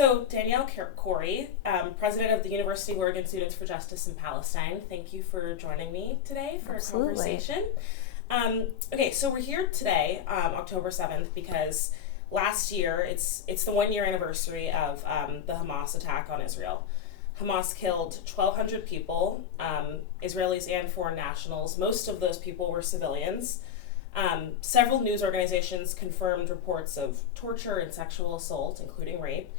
So, Danielle Khoury, president of the University of Oregon Students for Justice in Palestine, thank you for joining me today for Absolutely. a conversation. Okay, so we're here today, October 7th, because last year, it's the 1-year anniversary of the Hamas attack on Israel. Hamas killed 1,200 people, Israelis and foreign nationals. Most of those people were civilians. Several news organizations confirmed reports of torture and sexual assault, including rape.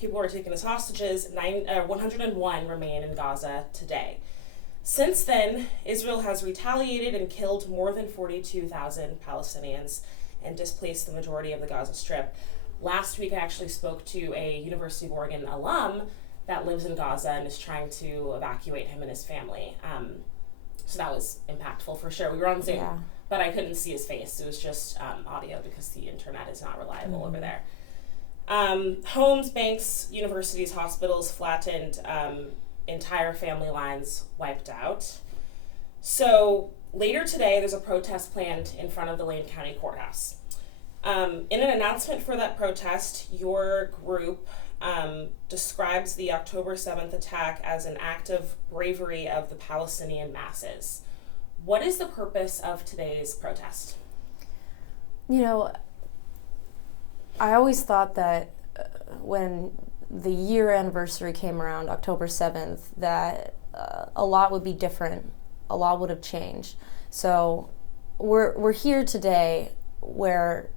People were taken as hostages. 101 remain in Gaza today. Since then, Israel has retaliated and killed more than 42,000 Palestinians and displaced the majority of the Gaza Strip. Last week, I actually spoke to a University of Oregon alum that lives in Gaza and is trying to evacuate him and his family. So that was impactful for sure. We were on Zoom, but I couldn't see his face. It was just audio because the internet is not reliable over there. Homes, banks, universities, hospitals flattened, entire family lines wiped out. So later today, there's a protest planned in front of the Lane County Courthouse. In an announcement for that protest, your group describes the October 7th attack as an act of bravery of the Palestinian masses. What is the purpose of today's protest? You know, I always thought that when the year anniversary came around, October 7th, that a lot would be different, a lot would have changed. So we're here today where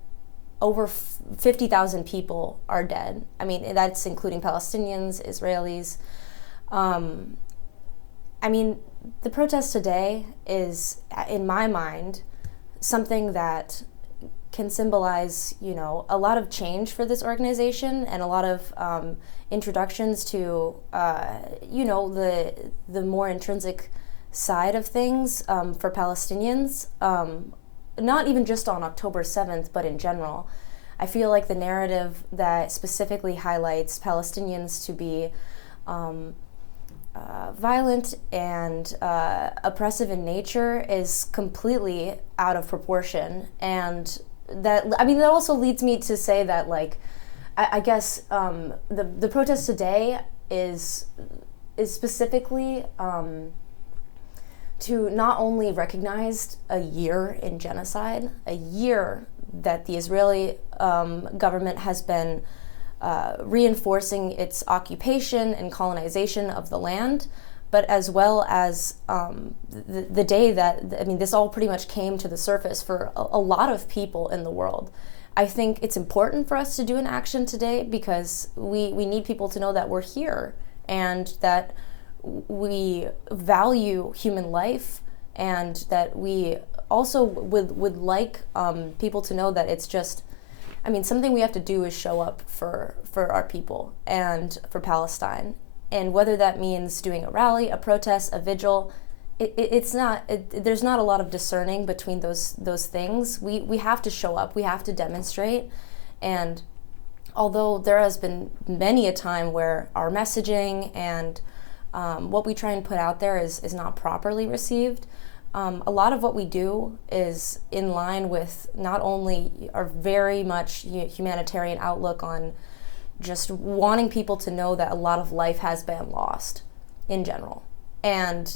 over 50,000 people are dead. I mean, that's including Palestinians, Israelis. I mean, the protest today is, in my mind, something that can symbolize, you know, a lot of change for this organization and a lot of introductions to, you know, the more intrinsic side of things for Palestinians. Not even just on October 7th, but in general. I feel like the narrative that specifically highlights Palestinians to be violent and oppressive in nature is completely out of proportion. And that, I mean, that also leads me to say that, like, I guess the protest today is specifically to not only recognize a year in genocide, a year that the Israeli government has been reinforcing its occupation and colonization of the land, but as well as the day that, I mean, this all pretty much came to the surface for a lot of people in the world. I think it's important for us to do an action today because we need people to know that we're here and that we value human life, and that we also would like people to know that it's just, I mean, something we have to do is show up for our people and for Palestine. And whether that means doing a rally, a protest, a vigil, there's not a lot of discerning between those things. We have to show up, we have to demonstrate. And although there has been many a time where our messaging and what we try and put out there is not properly received, a lot of what we do is in line with not only our very much humanitarian outlook on just wanting people to know that a lot of life has been lost in general. And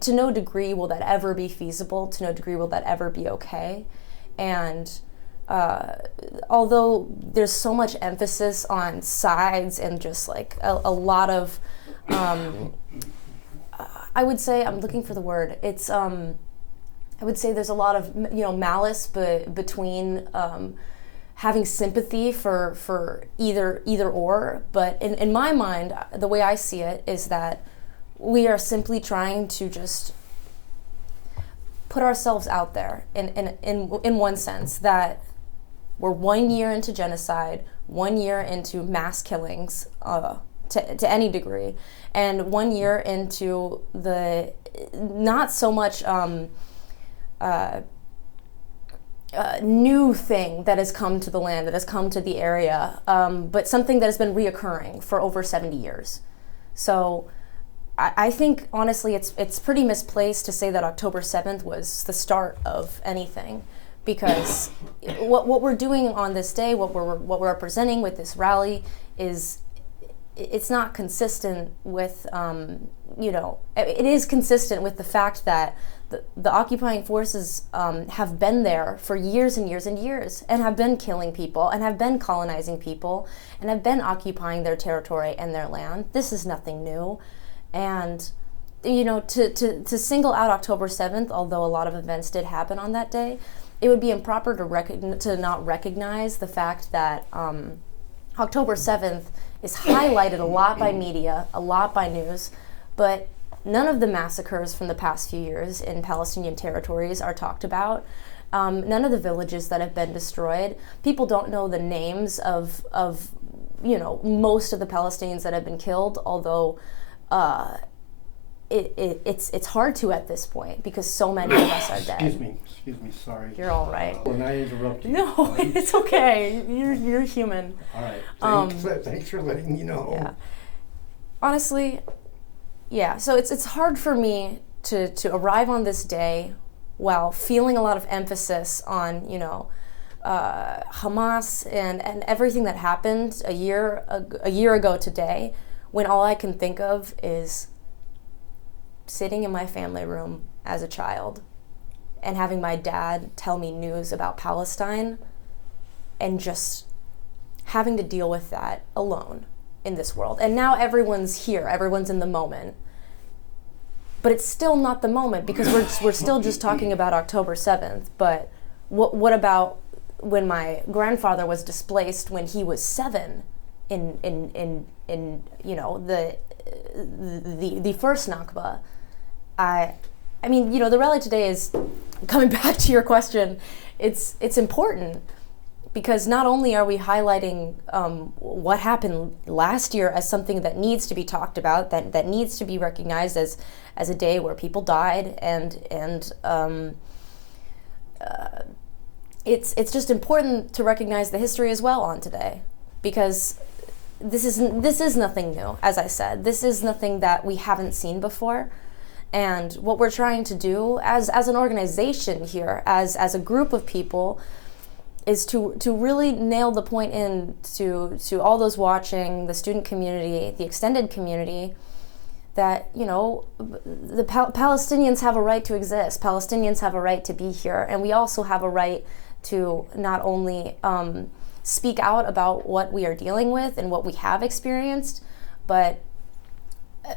to no degree will that ever be feasible, to no degree will that ever be okay. And although there's so much emphasis on sides and just like a lot of, I would say, I'm looking for the word, it's, I would say there's a lot of, you know, malice between having sympathy for either or, but in my mind, the way I see it is that we are simply trying to just put ourselves out there in one sense, that we're 1 year into genocide, 1 year into mass killings to any degree, and 1 year into the not so much new thing that has come to the land, that has come to the area, but something that has been reoccurring for over 70 years. So I think, honestly, it's pretty misplaced to say that October 7th was the start of anything, because what we're doing on this day, what we're representing with this rally, is, it's not consistent with, it is consistent with the fact that the occupying forces have been there for years and years and years, and have been killing people, and have been colonizing people, and have been occupying their territory and their land. This is nothing new. And, to single out October 7th, although a lot of events did happen on that day, it would be improper to not recognize the fact that October 7th is highlighted a lot by media, a lot by news, but none of the massacres from the past few years in Palestinian territories are talked about. None of the villages that have been destroyed. People don't know the names of most of the Palestinians that have been killed, although it's hard to at this point because so many of us are dead. Excuse me, sorry. You're all right. When I interrupt you. No, it's okay. You're human. All right. Thanks for letting me know. Yeah. Honestly, yeah. So it's hard for me to arrive on this day while feeling a lot of emphasis on Hamas and everything that happened a year ago today, when all I can think of is sitting in my family room as a child and having my dad tell me news about Palestine and just having to deal with that alone in this world. And now everyone's here, everyone's in the moment. But it's still not the moment because we're still just talking about October 7th. But what about when my grandfather was displaced when he was 7 in the first Nakba? I mean, the rally today is, coming back to your question, it's important because not only are we highlighting what happened last year as something that needs to be talked about, that needs to be recognized as a day where people died, and it's just important to recognize the history as well on today, because this is nothing new. As I said, this is nothing that we haven't seen before. And what we're trying to do as an organization here, as a group of people, is to really nail the point in to all those watching, the student community, the extended community, that the Palestinians have a right to exist. Palestinians have a right to be here, and we also have a right to not only speak out about what we are dealing with and what we have experienced, but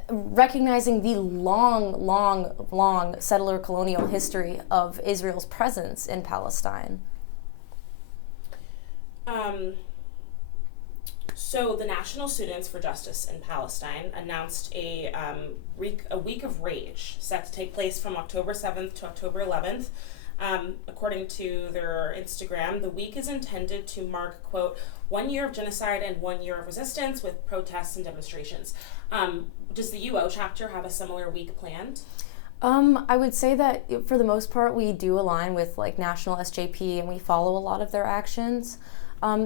recognizing the long settler colonial history of Israel's presence in Palestine. So the National Students for Justice in Palestine announced a week of rage set to take place from October 7th to October 11th. According to their Instagram, the week is intended to mark, quote, 1 year of genocide and 1 year of resistance with protests and demonstrations. Does the UO chapter have a similar week planned? I would say that for the most part we do align with National SJP, and we follow a lot of their actions.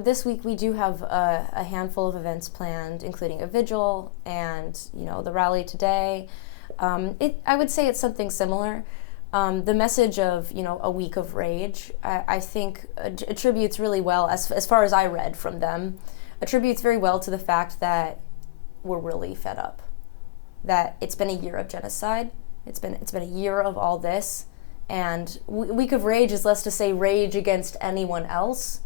This week we do have a handful of events planned, including a vigil and the rally today. I would say it's something similar. The message of a week of rage, I think attributes really well, as far as I read from them, attributes very well to the fact that we're really fed up. That it's been a year of genocide. It's been a year of all this, and week of rage is less to say rage against anyone else,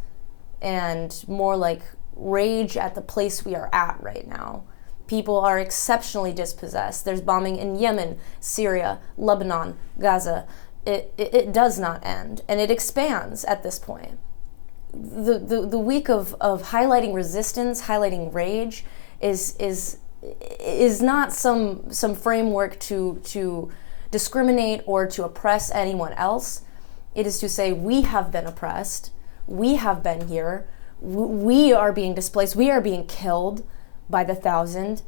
and more like rage at the place we are at right now. People are exceptionally dispossessed. There's bombing in Yemen, Syria, Lebanon, Gaza. It does not end, and it expands at this point. The week of highlighting resistance, highlighting rage, is not some framework to discriminate or to oppress anyone else. It is to say we have been oppressed, we have been here, we are being displaced, we are being killed by the thousand.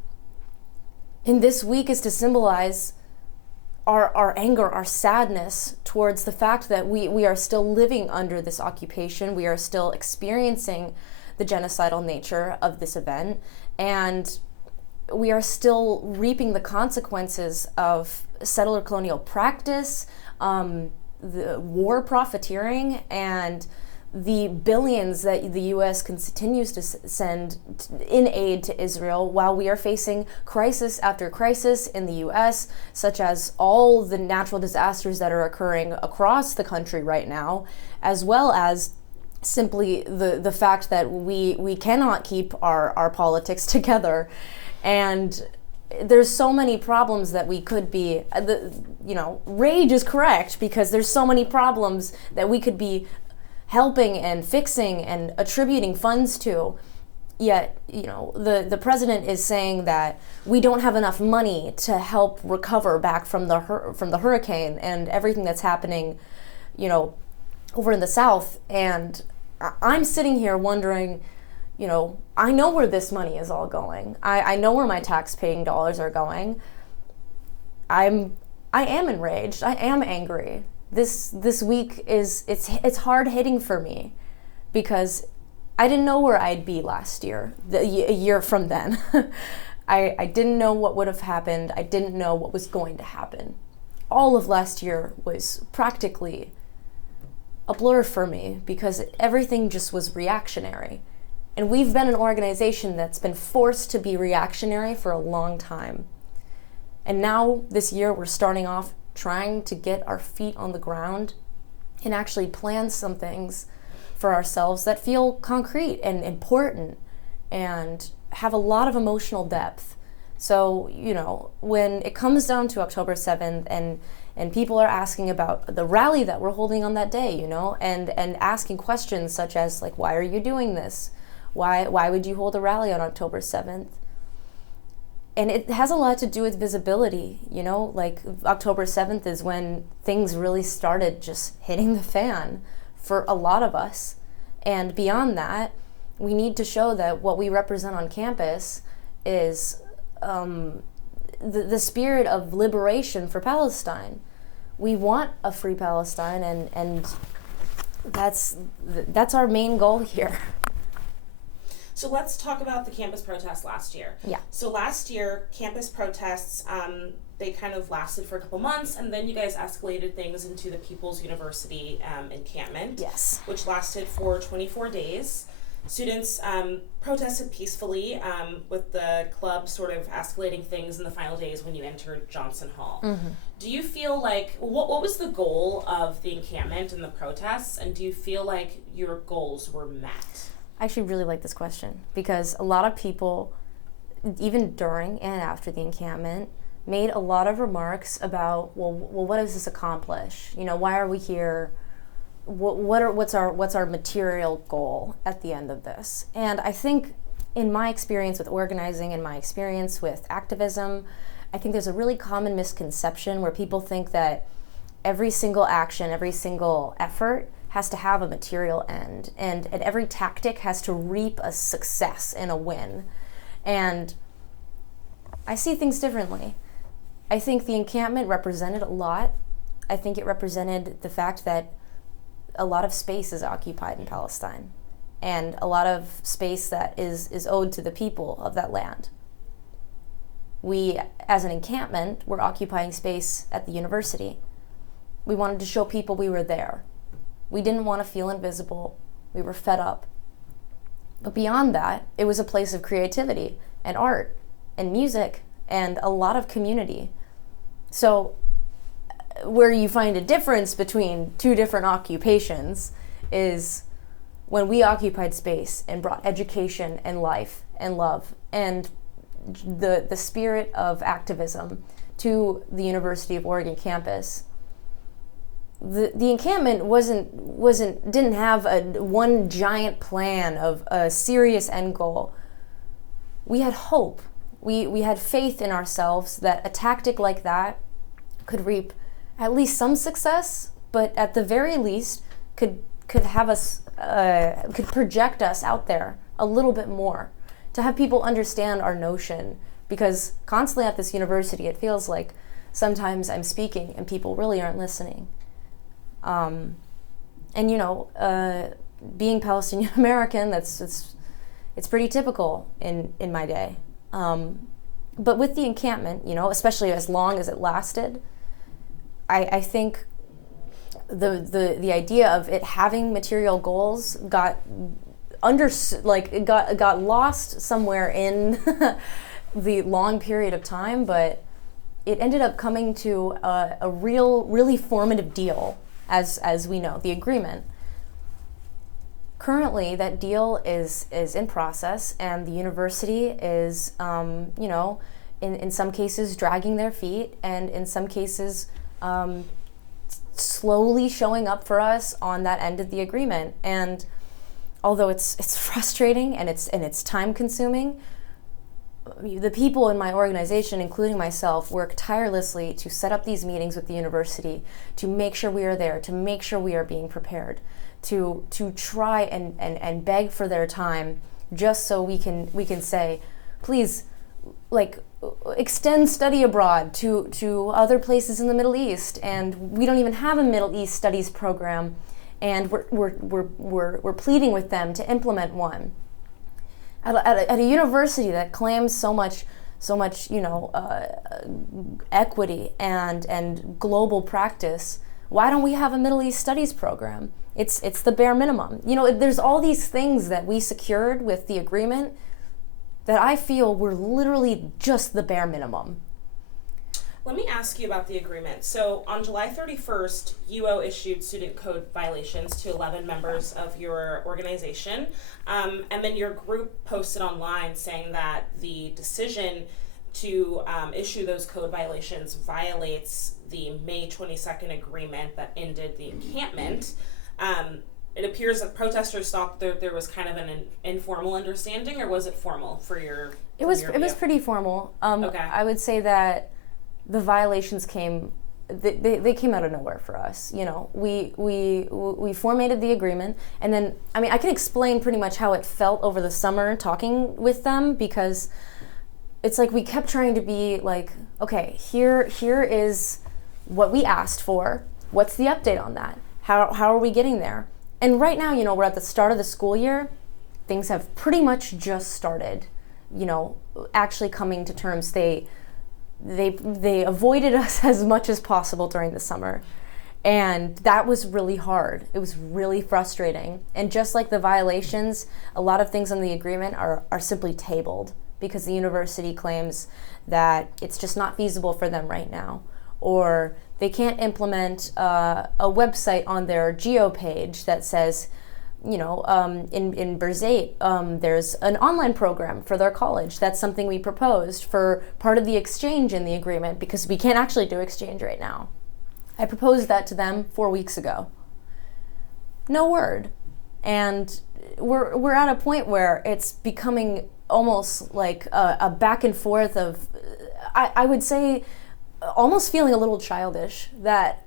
And this week is to symbolize our anger, our sadness towards the fact that we are still living under this occupation, we are still experiencing the genocidal nature of this event, and we are still reaping the consequences of settler colonial practice, the war profiteering, and the billions that the U.S. continues to send in aid to Israel while we are facing crisis after crisis in the U.S., such as all the natural disasters that are occurring across the country right now, as well as simply the fact that we cannot keep our politics together. And there's so many problems that we could be, rage is correct, because there's so many problems that we could be helping and fixing and attributing funds to. Yet, the president is saying that we don't have enough money to help recover back from the hurricane and everything that's happening, over in the South. And I'm sitting here wondering, I know where this money is all going. I know where my tax-paying dollars are going. I am enraged. I am angry. This week it's hard hitting for me, because I didn't know where I'd be last year, a year from then. I didn't know what would have happened. I didn't know what was going to happen. All of last year was practically a blur for me, because everything just was reactionary. And we've been an organization that's been forced to be reactionary for a long time. And now this year we're starting off trying to get our feet on the ground and actually plan some things for ourselves that feel concrete and important and have a lot of emotional depth. So, when it comes down to October 7th and people are asking about the rally that we're holding on that day, and asking questions such as, like, why are you doing this? Why would you hold a rally on October 7th? And it has a lot to do with visibility, like October 7th is when things really started just hitting the fan for a lot of us. And beyond that, we need to show that what we represent on campus is the spirit of liberation for Palestine. We want a free Palestine, and that's our main goal here. So let's talk about the campus protests last year. Yeah. So last year, campus protests, they kind of lasted for a couple months, and then you guys escalated things into the People's University encampment. Yes. Which lasted for 24 days. Students protested peacefully, with the club sort of escalating things in the final days when you entered Johnson Hall. Mm-hmm. Do you feel like, what was the goal of the encampment and the protests, and do you feel like your goals were met? I actually really like this question, because a lot of people, even during and after the encampment, made a lot of remarks about, well, what does this accomplish? Why are we here? What's our material goal at the end of this? And I think, in my experience with organizing and my experience with activism, I think there's a really common misconception where people think that every single action, every single effort has to have a material end, and every tactic has to reap a success and a win. And I see things differently. I think the encampment represented a lot. I think it represented the fact that a lot of space is occupied in Palestine, and a lot of space that is owed to the people of that land. We, as an encampment, were occupying space at the university. We wanted to show people we were there. We didn't want to feel invisible. We were fed up. But beyond that, it was a place of creativity and art and music and a lot of community. So where you find a difference between two different occupations is when we occupied space and brought education and life and love and the spirit of activism to the University of Oregon campus. The encampment didn't have one giant plan of a serious end goal. We had hope. We had faith in ourselves that a tactic like that could reap at least some success, but at the very least could have us could project us out there a little bit more, to have people understand our notion. Because constantly at this university, it feels like sometimes I'm speaking and people really aren't listening. Being Palestinian American, it's pretty typical in my day. But with the encampment, especially as long as it lasted, I think the idea of it having material goals got lost somewhere in the long period of time, but it ended up coming to a really formative deal, as we know, the agreement. Currently, that deal is in process, and the university is, in some cases dragging their feet, and in some cases slowly showing up for us on that end of the agreement. And although it's frustrating and it's time consuming, the people in my organization, including myself, work tirelessly to set up these meetings with the university, to make sure we are there, to make sure we are being prepared, to try and beg for their time, just so we can say, please, extend study abroad to other places in the Middle East. And we don't even have a Middle East studies program, and we're pleading with them to implement one. At a university that claims so much equity and global practice, why don't we have a Middle East studies program? It's the bare minimum. There's all these things that we secured with the agreement that I feel were literally just the bare minimum. Let me ask you about the agreement. So on July 31st, UO issued student code violations to 11 members of your organization. And then your group posted online saying that the decision to issue those code violations violates the May 22nd agreement that ended the encampment. It appears that protesters thought there was kind of an informal understanding, or was it formal for your? It was pretty formal. Okay. I would say that the violations came out of nowhere for us. We formatted the agreement, and then I can explain pretty much how it felt over the summer talking with them, because it's like we kept trying to be like, okay, here is what we asked for. What's the update on that? How are we getting there? And right now, we're at the start of the school year. Things have pretty much just started, actually coming to terms. They avoided us as much as possible during the summer. And that was really hard. It was really frustrating. And just like the violations, a lot of things in the agreement are simply tabled because the university claims that it's just not feasible for them right now. Or they can't implement a website on their geo page that says, in Berzate, there's an online program for their college. That's something we proposed for part of the exchange in the agreement, because we can't actually do exchange right now. I proposed that to them 4 weeks ago. No word. And we're at a point where it's becoming almost like a back and forth of, I would say, almost feeling a little childish that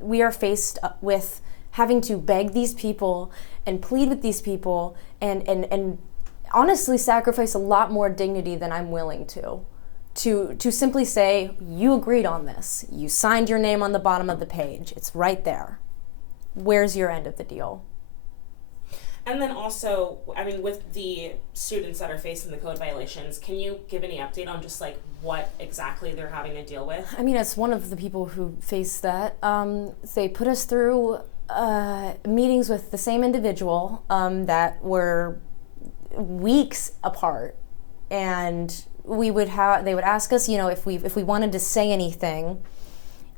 we are faced with having to beg these people and plead with these people and honestly sacrifice a lot more dignity than I'm willing to simply say, you agreed on this. You signed your name on the bottom of the page. It's right there. Where's your end of the deal? And then also, with the students that are facing the code violations, can you give any update on just what exactly they're having to deal with? As one of the people who faced that, they put us through meetings with the same individual that were weeks apart, and they would ask us, if we wanted to say anything,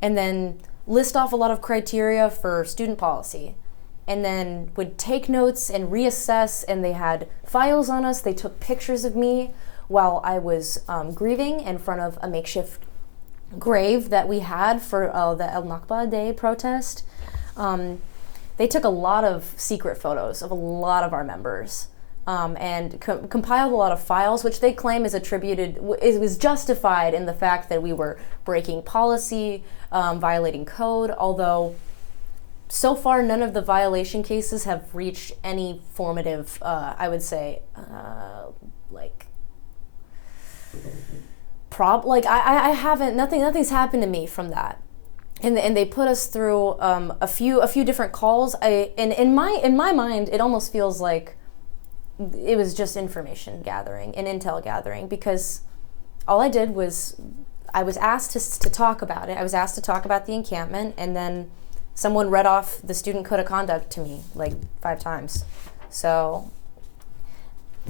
and then list off a lot of criteria for student policy, and then would take notes and reassess, and they had files on us. They took pictures of me while I was grieving in front of a makeshift grave that we had for the El Nakba Day protest. They took a lot of secret photos of a lot of our members and compiled a lot of files, which they claim is was justified in the fact that we were breaking policy, violating code, although so far none of the violation cases have reached any formative, I would say, I haven't, nothing's happened to me from that. And they put us through a few different calls. In my mind, it almost feels like it was just information gathering and intel gathering, because all I did was I was asked to talk about it. I was asked to talk about the encampment, and then Someone read off the student code of conduct to me like 5 times. So,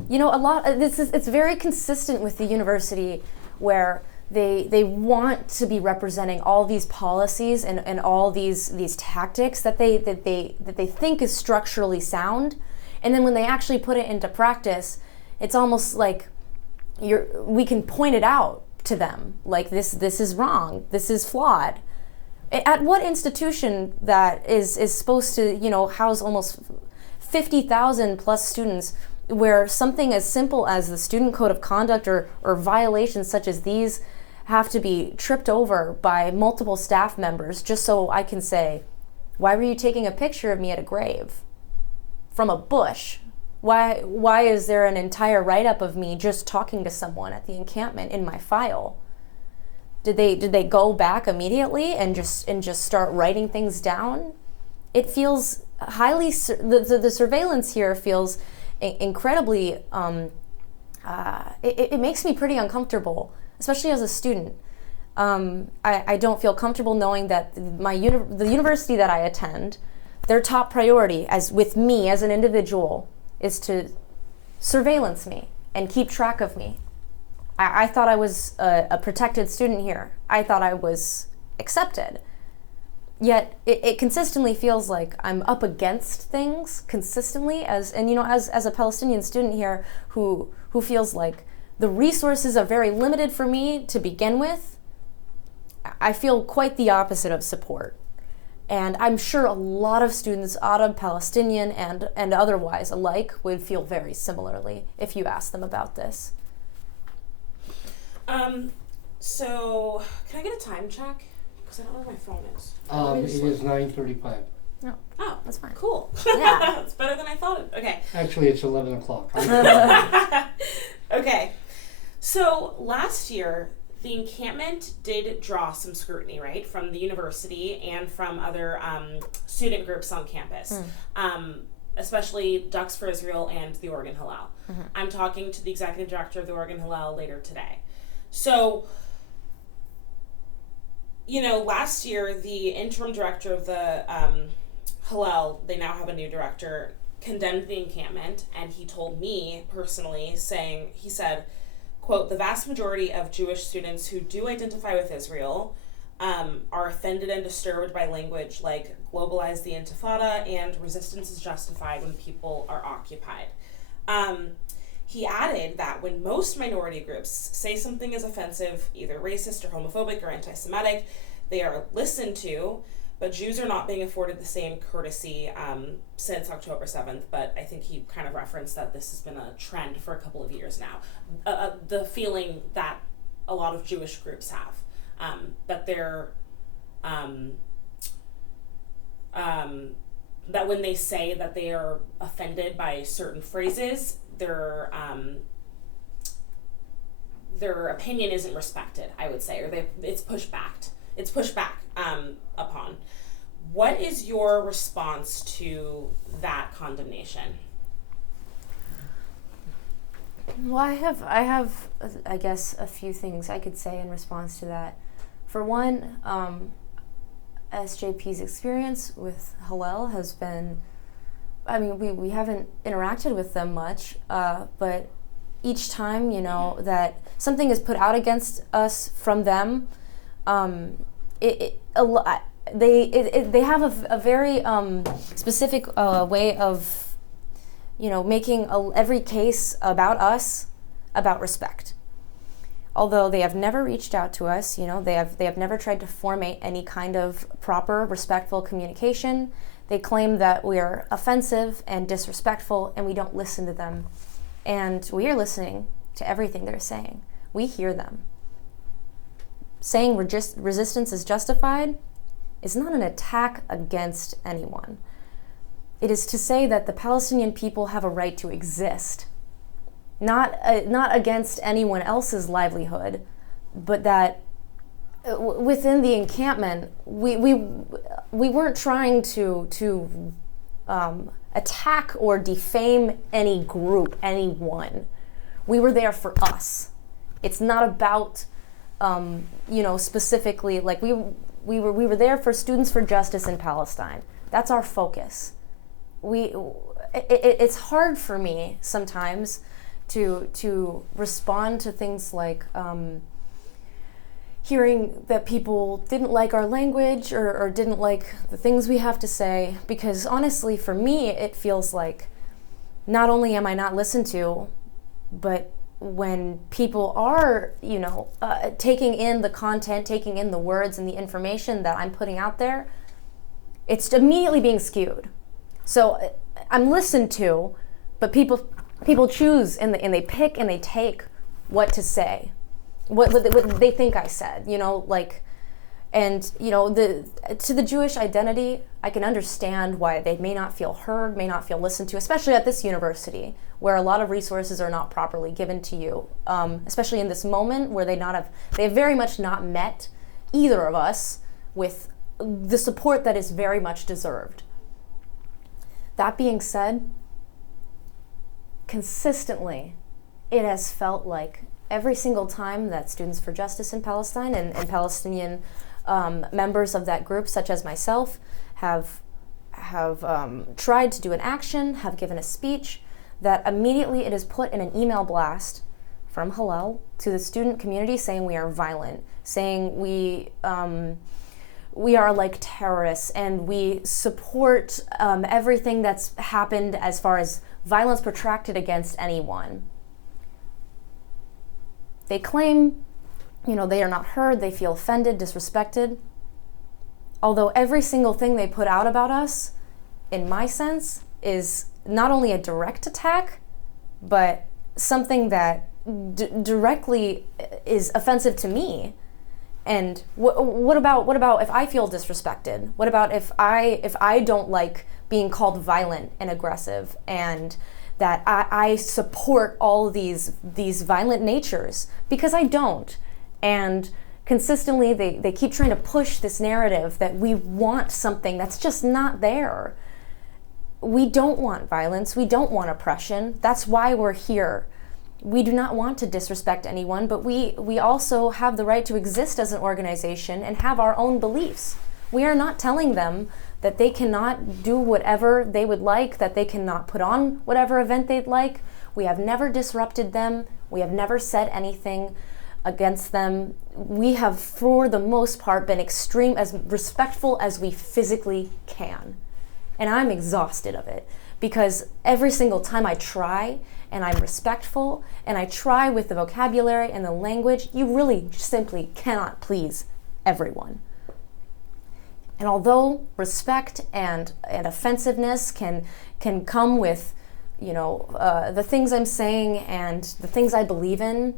it's very consistent with the university where they want to be representing all these policies and all these tactics that they think is structurally sound, and then when they actually put it into practice, it's almost like we can point it out to them, like this is wrong, this is flawed. At what institution that is supposed to house almost 50,000 plus students, where something as simple as the student code of conduct or violations such as these have to be tripped over by multiple staff members just so I can say, why were you taking a picture of me at a grave from a bush? Why is there an entire write-up of me just talking to someone at the encampment in my file? Did they go back immediately and just start writing things down? It feels highly the surveillance here feels incredibly it makes me pretty uncomfortable, especially as a student. I don't feel comfortable knowing that the university that I attend, their top priority with me as an individual is to surveillance me and keep track of me. I thought I was a protected student here. I thought I was accepted. Yet it consistently feels like I'm up against things consistently as a Palestinian student here who feels like the resources are very limited for me to begin with. I feel quite the opposite of support. And I'm sure a lot of students, Arab, Palestinian, and otherwise alike, would feel very similarly if you asked them about this. So, can I get a time check? Because I don't know where my phone is. It is 9:35. Oh, That's fine. Cool. Yeah. It's better than I thought. Okay. Actually, it's 11 o'clock. Okay. So, last year, the encampment did draw some scrutiny, right, from the university and from other student groups on campus, especially Ducks for Israel and the Oregon Hillel. Mm-hmm. I'm talking to the executive director of the Oregon Hillel later today. So, last year, the interim director of the Hillel, they now have a new director, condemned the encampment, and he told me personally, he said, quote, "The vast majority of Jewish students who do identify with Israel are offended and disturbed by language like globalize the intifada and resistance is justified when people are occupied." He added that when most minority groups say something is offensive, either racist or homophobic or anti-Semitic, they are listened to, but Jews are not being afforded the same courtesy since October 7th, but I think he kind of referenced that this has been a trend for a couple of years now. The feeling that a lot of Jewish groups have, that they're, that when they say that they are offended by certain phrases, their opinion isn't respected, I would say, or it's pushed back upon. What is your response to that condemnation? Well, I have I guess a few things I could say in response to that. For one, SJP's experience with Hillel has been, we haven't interacted with them much, but each time, that something is put out against us from them, they have a very specific way of, making every case about us about respect. Although they have never reached out to us, they have never tried to formate any kind of proper, respectful communication. They claim that we are offensive and disrespectful, and we don't listen to them. And we are listening to everything they're saying. We hear them. Saying resistance is justified is not an attack against anyone. It is to say that the Palestinian people have a right to exist, not against anyone else's livelihood, but that within the encampment, we weren't trying to attack or defame any group, anyone. We were there for us. It's not about specifically, like we were there for Students for Justice in Palestine. That's our focus. It's hard for me sometimes to respond to things like hearing that people didn't like our language or didn't like the things we have to say, because honestly, for me, it feels like not only am I not listened to, but when people are, taking in the content, taking in the words and the information that I'm putting out there, it's immediately being skewed. So I'm listened to, but people choose and they pick and they take what to say, what they think I said, and to the Jewish identity, I can understand why they may not feel heard, may not feel listened to, especially at this university where a lot of resources are not properly given to you, especially in this moment where they have very much not met either of us with the support that is very much deserved. That being said, consistently, it has felt like every single time that Students for Justice in Palestine and Palestinian members of that group, such as myself, have tried to do an action, have given a speech, that immediately it is put in an email blast from Hillel to the student community saying we are violent, saying we are like terrorists and we support everything that's happened as far as violence protracted against anyone. They claim, they are not heard, they feel offended, disrespected. Although every single thing they put out about us, in my sense, is not only a direct attack, but something that directly is offensive to me. And what about if I feel disrespected? What about if I don't like being called violent and aggressive, and that I support all these violent natures? Because I don't. And consistently they keep trying to push this narrative that we want something that's just not there. We don't want violence. We don't want oppression. That's why we're here. We do not want to disrespect anyone, but we also have the right to exist as an organization and have our own beliefs. We are not telling them that they cannot do whatever they would like, that they cannot put on whatever event they'd like. We have never disrupted them. We have never said anything against them. We have, for the most part, been as respectful as we physically can. And I'm exhausted of it, because every single time I try and I'm respectful and I try with the vocabulary and the language, you really simply cannot please everyone. And although respect and offensiveness can come with, the things I'm saying and the things I believe in,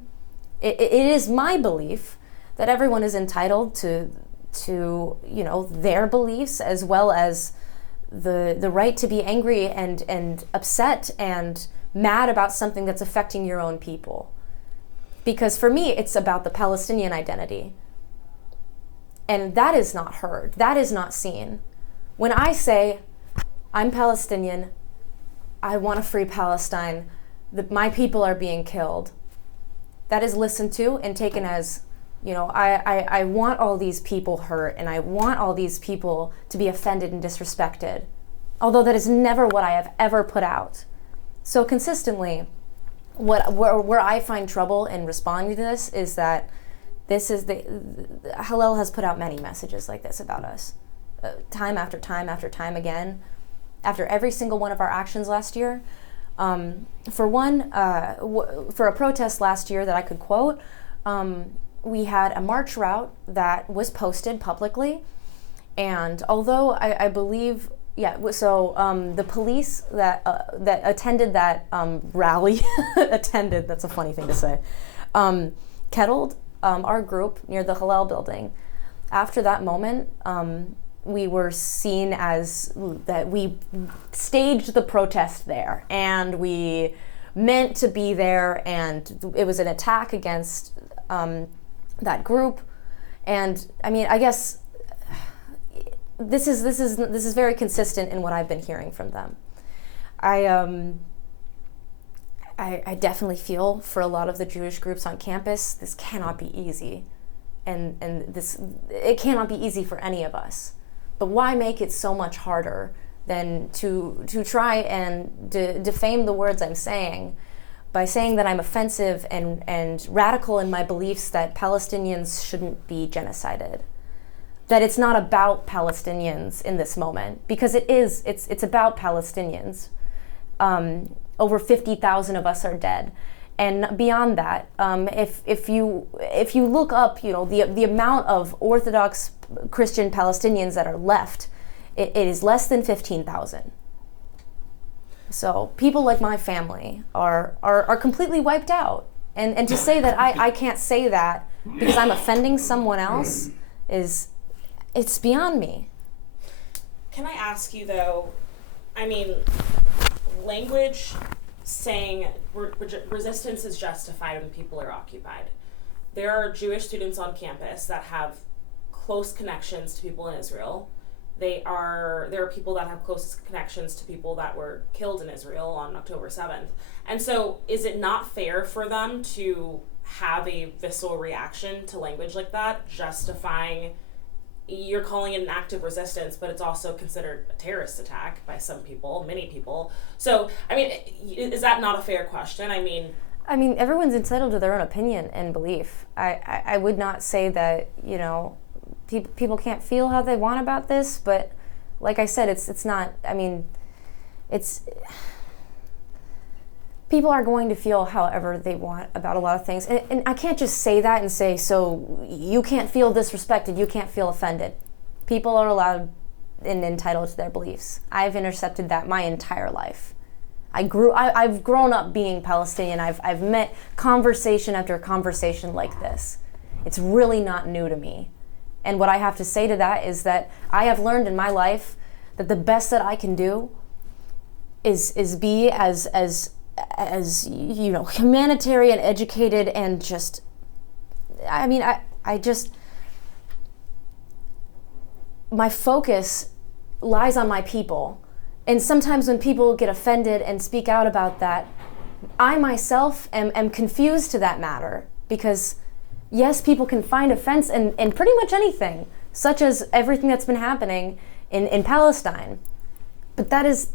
it is my belief that everyone is entitled to their beliefs, as well as the right to be angry and upset and mad about something that's affecting your own people. Because for me, it's about the Palestinian identity. And that is not heard. That is not seen. When I say, I'm Palestinian, I want to free Palestine, my people are being killed, that is listened to and taken as, I want all these people hurt and I want all these people to be offended and disrespected. Although that is never what I have ever put out. So consistently, where I find trouble in responding to this is that Hillel has put out many messages like this about us, time after time after time again, after every single one of our actions last year. For one, for a protest last year that I could quote, we had a march route that was posted publicly, and although I believe, the police that attended that rally, attended, that's a funny thing to say, kettled our group near the Hillel building. After that moment, we were seen as that we staged the protest there, and we meant to be there, and it was an attack against that group. And I mean, I guess this is very consistent in what I've been hearing from them. I definitely feel for a lot of the Jewish groups on campus, this cannot be easy. and this, it cannot be easy for any of us. But why make it so much harder than to try and defame the words I'm saying by saying that I'm offensive and radical in my beliefs that Palestinians shouldn't be genocided, that it's not about Palestinians in this moment, because it is. It's about Palestinians. Over 50,000 of us are dead. And beyond that, if you look up, the amount of Orthodox Christian Palestinians that are left, it is less than 15,000. So people like my family are completely wiped out. And to say that I can't say that because I'm offending someone else it's beyond me. Can I ask you though, language saying resistance is justified when people are occupied. There are Jewish students on campus that have close connections to people in Israel. There are people that have close connections to people that were killed in Israel on October 7th. And so is it not fair for them to have a visceral reaction to language like that, justifying, you're calling it an act of resistance, but it's also considered a terrorist attack by some people, many people. So, is that not a fair question? Everyone's entitled to their own opinion and belief. I would not say that, people can't feel how they want about this, but like I said, it's not, people are going to feel however they want about a lot of things. And I can't just say that and say, so you can't feel disrespected, you can't feel offended. People are allowed and entitled to their beliefs. I've intercepted that my entire life. I've grown up being Palestinian. I've met conversation after conversation like this. It's really not new to me. And what I have to say to that is that I have learned in my life that the best that I can do is be as humanitarian, educated, and just, my focus lies on my people. And sometimes when people get offended and speak out about that, I myself am confused to that matter, because yes, people can find offense in pretty much anything, such as everything that's been happening in Palestine. But that is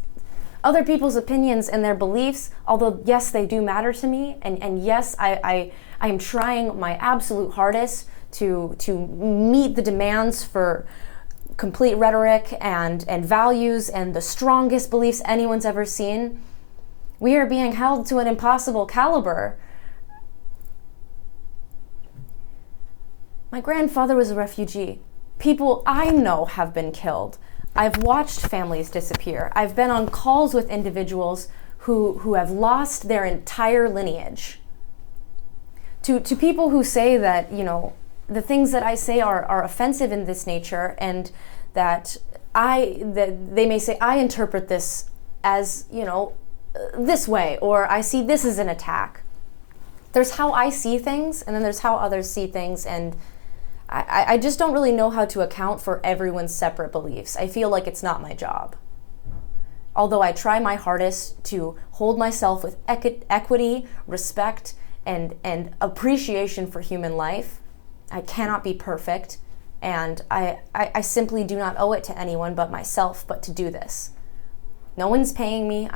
other people's opinions and their beliefs, although yes, they do matter to me, and yes, I am trying my absolute hardest to meet the demands for complete rhetoric and values and the strongest beliefs anyone's ever seen. We are being held to an impossible caliber. My grandfather was a refugee. People I know have been killed. I've watched families disappear. I've been on calls with individuals who have lost their entire lineage. To people who say that, the things that I say are offensive in this nature, and that they may say I interpret this as, this way, or I see this as an attack. There's how I see things, and then there's how others see things, and I just don't really know how to account for everyone's separate beliefs. I feel like it's not my job. Although I try my hardest to hold myself with equity, respect, and appreciation for human life, I cannot be perfect, and I simply do not owe it to anyone but myself but to do this. No one's paying me.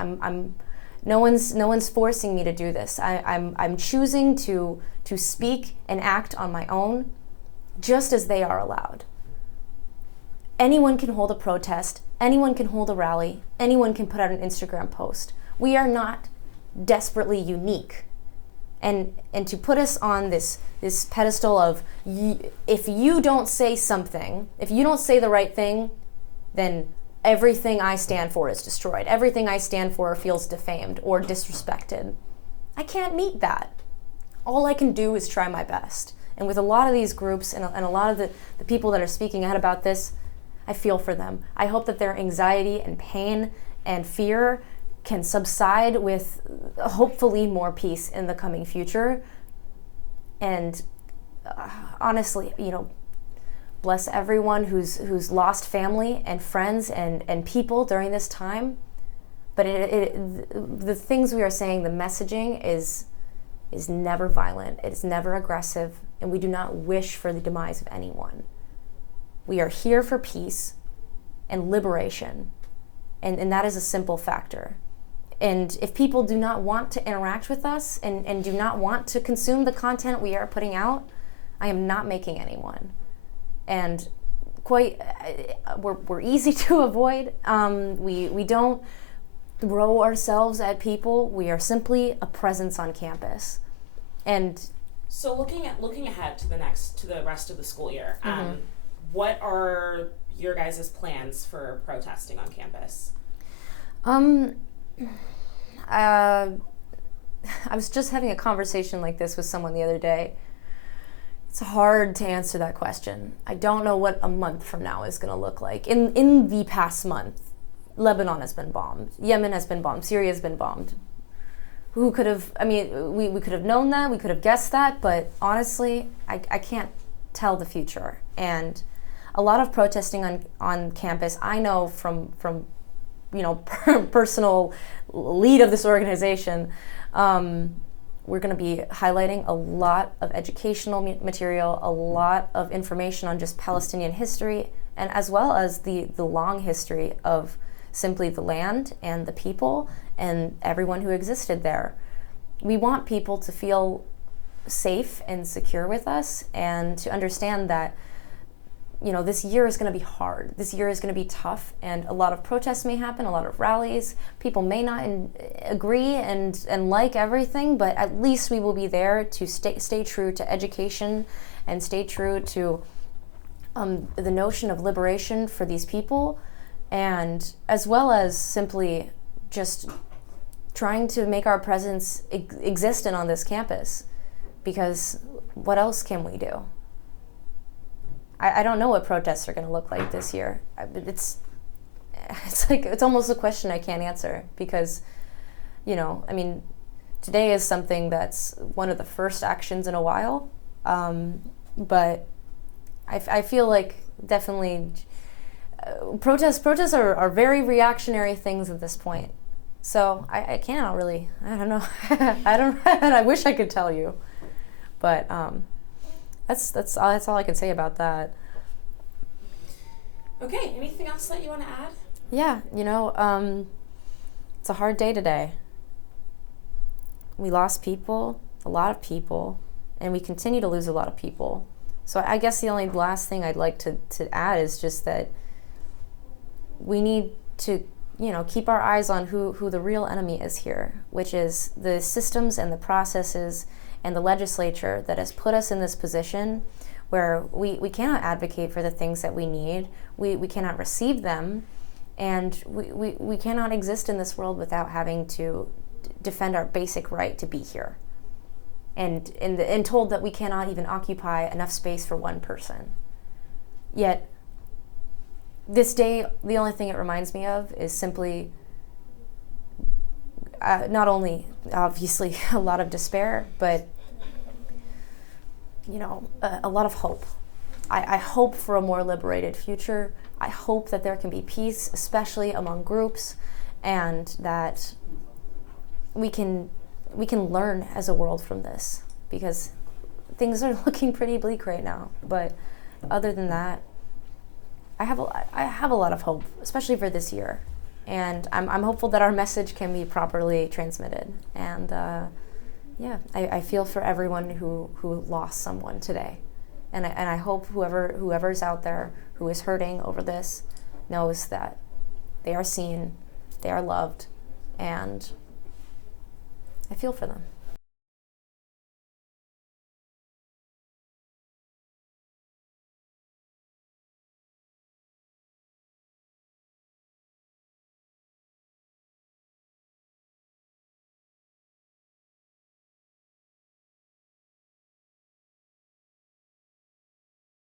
No one's forcing me to do this. I'm choosing to speak and act on my own, just as they are allowed. Anyone can hold a protest, anyone can hold a rally, anyone can put out an Instagram post. We are not desperately unique. And to put us on this pedestal of, if you don't say something, if you don't say the right thing, then everything I stand for is destroyed. Everything I stand for feels defamed or disrespected. I can't meet that. All I can do is try my best. And with a lot of these groups and a lot of the people that are speaking out about this, I feel for them. I hope that their anxiety and pain and fear can subside with hopefully more peace in the coming future. And honestly, bless everyone who's lost family and friends and people during this time. But the things we are saying, the messaging is never violent. It's never aggressive. and we do not wish for the demise of anyone. We are here for peace and liberation, and that is a simple factor. And if people do not want to interact with us and do not want to consume the content we are putting out, I am not making anyone. And we're easy to avoid. We don't throw ourselves at people. We are simply a presence on campus. And so looking ahead to the rest of the school year, what are your guys' plans for protesting on campus? I was just having a conversation like this with someone the other day. It's hard to answer that question. I don't know what a month from now is going to look like. In the past month, Lebanon has been bombed. Yemen has been bombed. Syria has been bombed. Who could have, we could have known that, we could have guessed that, but honestly, I can't tell the future. And a lot of protesting on campus, I know from personal lead of this organization, we're going to be highlighting a lot of educational material, a lot of information on just Palestinian history, and as well as the long history of simply the land and the people and everyone who existed there. We want people to feel safe and secure with us and to understand that this year is going to be hard. This year is going to be tough, and a lot of protests may happen, a lot of rallies. People may not agree and like everything, but at least we will be there to stay true to education and stay true to the notion of liberation for these people, and as well as simply just trying to make our presence existent on this campus, because what else can we do? I don't know what protests are going to look like this year. It's almost a question I can't answer, because, today is something that's one of the first actions in a while, but I feel like definitely protests are very reactionary things at this point. So I cannot really, I don't know, I wish I could tell you, but that's all I can say about that. Okay, anything else that you want to add? Yeah, it's a hard day today. We lost people, a lot of people, and we continue to lose a lot of people. So I guess the only last thing I'd like to add is just that we need to, keep our eyes on who the real enemy is here, which is the systems and the processes and the legislature that has put us in this position where we cannot advocate for the things that we need, we cannot receive them, and we cannot exist in this world without having to defend our basic right to be here. And told that we cannot even occupy enough space for one person. Yet, this day, the only thing it reminds me of is simply not only, obviously, a lot of despair, but, a lot of hope. I hope for a more liberated future. I hope that there can be peace, especially among groups, and that we can learn as a world from this, because things are looking pretty bleak right now. But other than that, I have a lot of hope, especially for this year, and I'm hopeful that our message can be properly transmitted. And I feel for everyone who lost someone today, and I hope whoever's out there who is hurting over this knows that they are seen, they are loved, and I feel for them.